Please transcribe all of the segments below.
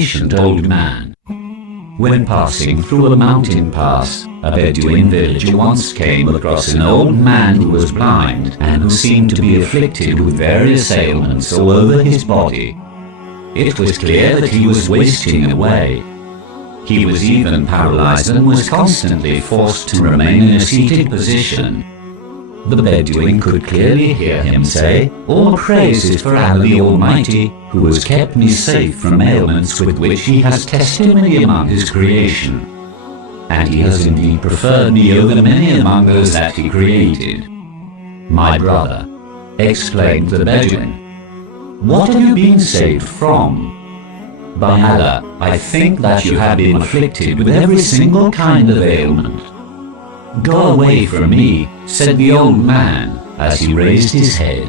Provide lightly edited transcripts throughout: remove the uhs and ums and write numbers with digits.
patient old man. When passing through a mountain pass, a Bedouin villager once came across an old man who was blind and who seemed to be afflicted with various ailments all over his body. It was clear that he was wasting away. He was even paralyzed and was constantly forced to remain in a seated position. The Bedouin could clearly hear him say, "All praises for Allah the Almighty, who has kept me safe from ailments with which he has testimony among his creation. And he has indeed preferred me over many among those that he created." "My brother," exclaimed the Bedouin, "what have you been saved from?" "By Allah, I think that you have been afflicted with every single kind of ailment." "Go away from me," said the old man, as he raised his head.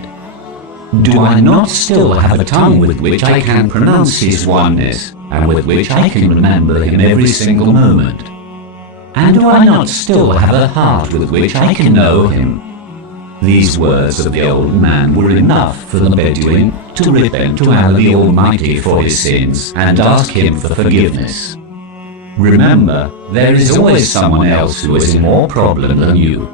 "Do I not still have a tongue with which I can pronounce his oneness, and with which I can remember him every single moment? And do I not still have a heart with which I can know him?" These words of the old man were enough for the Bedouin to repent to Allah the Almighty for his sins and ask him for forgiveness. Remember, there is always someone else who is in more problem than you.